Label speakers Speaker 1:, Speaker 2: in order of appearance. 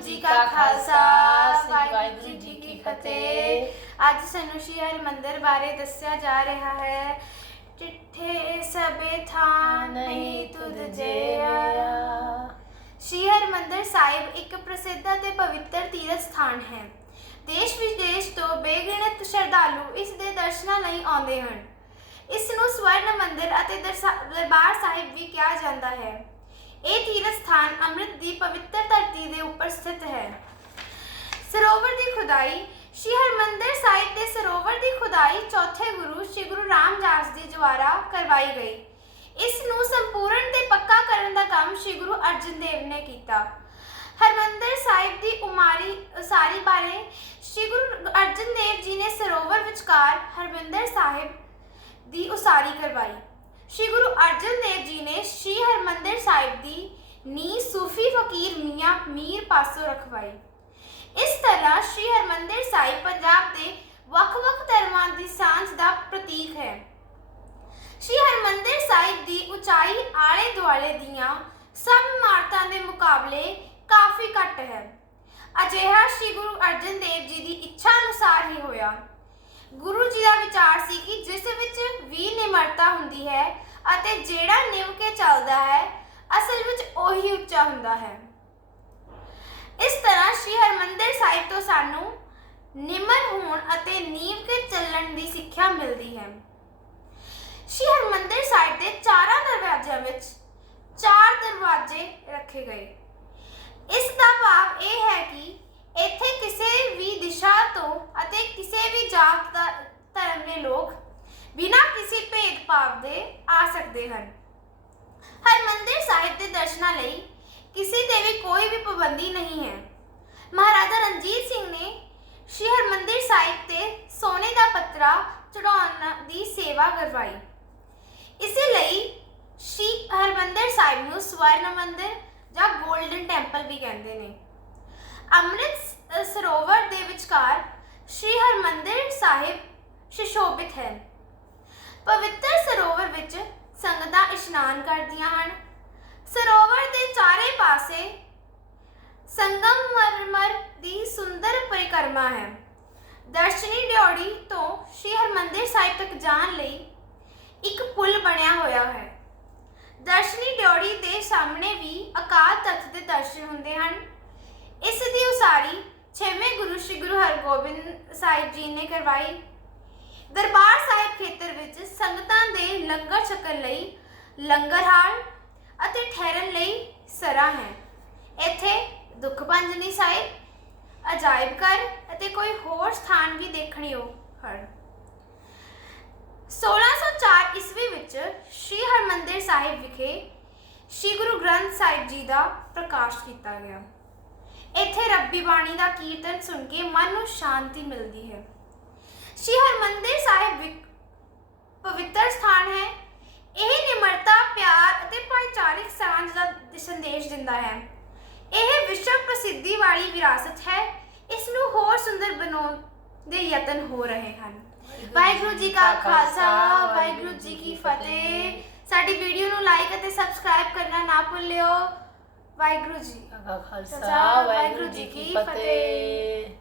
Speaker 1: ਜੀ ਕਾ ਖਾਲਸਾ, ਵਾਹਿਗੁਰੂ ਜੀ ਕੀ ਫਤਿਹ। ਅੱਜ ਸਾਨੂੰ ਸ਼੍ਰੀ ਹਰਿਮੰਦਰ ਬਾਰੇ ਦੱਸਿਆ ਜਾ ਰਿਹਾ ਹੈ। ਚਿੱਠੇ ਸਭੇ ਥਾਂ ਨਹੀਂ ਤੁਧ ਜਿਆ ਸ਼੍ਰੀ ਹਰਿਮੰਦਰ ਸਾਹਿਬ ਇੱਕ ਪ੍ਰਸਿੱਧ ਅਤੇ ਪਵਿੱਤਰ ਤੀਰਥ ਸਥਾਨ ਹੈ। ਦੇਸ਼ ਵਿਦੇਸ਼ ਤੋਂ ਬੇਗਿਣਤ ਸ਼ਰਧਾਲੂ ਇਸ ਦੇ ਦਰਸ਼ਨਾਂ ਲਈ ਆਉਂਦੇ ਹਨ। ਇਸ ਨੂੰ ਸਵਰਨ ਮੰਦਿਰ ਅਤੇ ਦਰਸਾ- ਦਰਬਾਰ ਸਾਹਿਬ ਵੀ ਕਿਹਾ ਜਾਂਦਾ ਹੈ। ਇਹ ਤੀਰਥ ਸਥਾਨ ਅੰਮ੍ਰਿਤ ਦੀ ਪਵਿੱਤਰ ਧਰਤੀ ਦੇ ਉੱਪਰ ਸਥਿਤ ਹੈ। ਸਰੋਵਰ ਦੀ ਖੁਦਾਈ, ਸ਼੍ਰੀ ਹਰਿਮੰਦਰ ਸਾਹਿਬ ਦੇ ਸਰੋਵਰ ਦੀ ਖੁਦਾਈ ਚੌਥੇ ਗੁਰੂ ਸ਼੍ਰੀ ਗੁਰੂ ਰਾਮਦਾਸ ਜੀ ਦੁਆਰਾ ਕਰਵਾਈ ਗਈ। ਇਸ ਨੂੰ ਸੰਪੂਰਨ ਤੇ ਪੱਕਾ ਕਰਨ ਦਾ ਕੰਮ ਸ਼੍ਰੀ ਗੁਰੂ ਅਰਜਨ ਦੇਵ ਨੇ ਕੀਤਾ। ਹਰਮੰਦਰ ਸਾਹਿਬ ਦੀ ਉਮਾਰੀ, ਉਸਾਰੀ ਬਾਰੇ ਸ਼੍ਰੀ ਗੁਰੂ ਅਰਜਨ ਦੇਵ ਜੀ ਨੇ ਸਰੋਵਰ ਵਿਚਕਾਰ ਹਰਮੰਦਰ ਸਾਹਿਬ ਦੀ ਉਸਾਰੀ ਕਰਵਾਈ। ਸ਼੍ਰੀ ਗੁਰੂ ਅਰਜਨ ਦੇਵ ਜੀ ਨੇ ਸ਼੍ਰੀ ਹਰਮੰਦਰ ਸਾਹਿਬ ਦੀ ਸੂਫੀ ਫਕੀਰ ਮੀਆਂ ਮੀਰ ਪਾਸੋਂ ਰਖਵਾਈ ਇਸ ਤਰ੍ਹਾਂ ਸ਼੍ਰੀ ਹਰਮੰਦਰ ਸਾਹਿਬ ਪੰਜਾਬ ਦੇ ਵੱਖ-ਵੱਖ ਧਰਮਾਂ ਦੀ ਸਾਂਝ ਦਾ ਪ੍ਰਤੀਕ ਹੈ। ਸ਼੍ਰੀ ਹਰਮੰਦਰ ਸਾਹਿਬ ਦੀ ਉਚਾਈ ਆਲੇ ਦੁਆਲੇ ਦੀਆਂ ਸਭ ਇਮਾਰਤਾਂ ਦੇ ਮੁਕਾਬਲੇ ਕਾਫੀ ਘੱਟ ਹੈ। ਅਜਿਹਾ ਸ਼੍ਰੀ ਗੁਰੂ ਅਰਜਨ ਦੇਵ ਜੀ ਦੀ ਇੱਛਾ ਅਨੁਸਾਰ ਹੀ ਹੋਇਆ। ਗੁਰੂ ਜੀ ਦਾ ਵਿਚਾਰ ਸੀ ਕਿ ਜਿਸ ਵਿੱਚ ਵੀ ਨਿਮਰਤਾ ਹੁੰਦੀ ਹੈ ਅਤੇ ਜਿਹੜਾ ਨਿਵ ਕੇ ਚੱਲਦਾ ਹੈ ਅਸਲ ਵਿੱਚ ਉਹੀ ਉੱਚਾ ਹੁੰਦਾ ਹੈ। ਇਸ ਤਰ੍ਹਾਂ ਸ਼੍ਰੀ ਹਰਮੰਦਰ ਸਾਹਿਬ ਤੋਂ ਸਾਨੂੰ ਨਿਮਰ ਹੋਣ ਅਤੇ ਨੀਵ ਕੇ ਚੱਲਣ ਦੀ ਸਿੱਖਿਆ ਮਿਲਦੀ ਹੈ। ਸ਼੍ਰੀ ਹਰਮੰਦਰ ਸਾਹਿਬ ਦੇ ਚਾਰਾਂ ਦਰਵਾਜ਼ਿਆਂ ਵਿੱਚ ਚਾਰ ਦਰਵਾਜ਼ੇ ਰੱਖੇ ਗਏ। ਇਸ ਦਾ ਭਾਵ ਇਹ ਹੈ ਕਿ ਇੱਥੇ ਕਿਸੇ ਵੀ ਦਿਸ਼ਾ ਤੋਂ ਅਤੇ ਕਿਸੇ ਵੀ ਜਾਤ ਦਾ ਧਰਮ ਦੇ ਲੋਕ ਬਿਨਾਂ ਕਿਸੇ ਭੇਦਭਾਵ ਦੇ ਆ ਸਕਦੇ ਹਨ। ਹਰਮੰਦਰ ਸਾਹਿਬ ਦੇ ਦਰਸ਼ਨਾਂ ਲਈ ਕਿਸੇ ਤੇ ਵੀ ਕੋਈ ਵੀ ਪਾਬੰਦੀ ਨਹੀਂ ਹੈ। ਮਹਾਰਾਜਾ ਰਣਜੀਤ ਸਿੰਘ ਨੇ ਸ਼੍ਰੀ ਹਰਮੰਦਰ ਸਾਹਿਬ ਤੇ ਸੋਨੇ ਦਾ ਪੱਤਰਾ ਚੜਾਉਣ ਦੀ ਸੇਵਾ ਕਰਵਾਈ। ਇਸੇ ਲਈ ਸ਼੍ਰੀ ਹਰਮੰਦਰ ਸਾਹਿਬ ਨੂੰ ਸਵਰਨ ਮੰਦਿਰ ਜਾਂ 골ਡਨ ਟੈਂਪਲ ਵੀ ਕਹਿੰਦੇ ਨੇ। ਅੰਮ੍ਰਿਤ ਸਰੋਵਰ ਦੇ ਵਿਚਕਾਰ ਸ਼੍ਰੀ ਹਰਮੰਦਰ ਸਾਹਿਬ ਸ਼ਿਸ਼ੋਭਿਤ ਹੈ। ਪਵਿੱਤਰ ਸਰੋਵਰ ਵਿੱਚ ਸੰਗਤਾਂ ਇਸ਼ਨਾਨ ਕਰਦੀਆਂ ਹਨ। ਸਰੋਵਰ ਦੇ ਚਾਰੇ ਪਾਸੇ ਸੰਗਮਰਮਰ ਦੀ ਸੁੰਦਰ ਪਰਿਕਰਮਾ ਹੈ। ਦਰਸ਼ਨੀ ਡਿਓੜੀ ਤੋਂ ਸ਼੍ਰੀ ਹਰਮੰਦਰ ਸਾਹਿਬ ਤੱਕ ਜਾਣ ਲਈ ਇੱਕ ਪੁਲ ਬਣਿਆ ਹੋਇਆ ਹੈ। ਦਰਸ਼ਨੀ ਡਿਓੜੀ ਦੇ ਸਾਹਮਣੇ ਵੀ ਅਕਾਲ ਤਖਤ ਦੇ ਦਰਸ਼ਨ ਹੁੰਦੇ ਹਨ। ਇਸ ਦੀ ਉਸਾਰੀ 6ਵੇਂ ਗੁਰੂ ਸ਼੍ਰੀ ਗੁਰੂ ਹਰਗੋਬਿੰਦ ਸਾਹਿਬ ਜੀ ਨੇ ਕਰਵਾਈ ਦਰਬਾਰ ਸਾਹਿਬ ਖੇਤਰ ਵਿੱਚ ਸੰਗਤਾਂ ਦੇ ਲੰਗਰ ਛਕਣ ਲਈ ਲੰਗਰ ਹਾਲ ਅਤੇ ਠਹਿਰਨ ਲਈ ਸਰਾਂ ਹੈ। ਇੱਥੇ ਦੁੱਖ ਭੰਜਨੀ ਸਾਹਿਬ, ਅਜਾਇਬ ਘਰ ਅਤੇ ਕੋਈ ਹੋਰ ਸਥਾਨ ਵੀ ਦੇਖਣਯੋਗ ਹਨ। 1604 ਈਸਵੀ ਵਿੱਚ ਸ਼੍ਰੀ ਹਰਮੰਦਰ ਸਾਹਿਬ ਵਿਖੇ ਸ਼੍ਰੀ ਗੁਰੂ ਗ੍ਰੰਥ ਸਾਹਿਬ ਜੀ ਦਾ ਪ੍ਰਕਾਸ਼ ਕੀਤਾ ਗਿਆ। ਇੱਥੇ ਰੱਬੀ ਬਾਣੀ ਦਾ ਕੀਰਤਨ ਸੁਣ ਕੇ ਮਨ ਨੂੰ ਸ਼ਾਂਤੀ ਮਿਲਦੀ ਹੈ। ਸ਼੍ਰੀ ਹਰਮੰਦਰ ਸਾਹਿਬ ਵਿਖ ਪਵਿੱਤਰ ਸਥਾਨ ਹੈ। ਇਹ ਨਿਮਰਤਾ ਪਿਆਰ ਅਤੇ ਭਾਈਚਾਰਕ ਸਾਂਝ ਦਾ ਸੰਦੇਸ਼ ਦਿੰਦਾ ਹੈ। ਇਹ ਵਿਸ਼ਵ ਪ੍ਰਸਿੱਧੀ ਵਾਲੀ ਵਿਰਾਸਤ ਹੈ। ਇਸ ਨੂੰ ਹੋਰ ਸੁੰਦਰ ਬਣਾਉਣ ਦੇ ਯਤਨ ਹੋ ਰਹੇ ਹਨ। ਵਾਹਿਗੁਰੂ ਜੀ ਕਾ ਖਾਲਸਾ ਵਾਹਿਗੁਰੂ ਜੀ ਕੀ ਫਤਿਹ। ਸਾਡੀ ਵੀਡੀਓ ਨੂੰ ਲਾਈਕ ਅਤੇ ਸਬਸਕ੍ਰਾਈਬ ਕਰਨਾ ਨਾ ਭੁੱਲਿਓ। ਵਾਹਿਗੁਰੂ ਜੀ
Speaker 2: ਕਾ ਖਾਲਸਾ ਵਾਹਿਗੁਰੂ ਜੀ ਕੀ ਫਤਿਹ।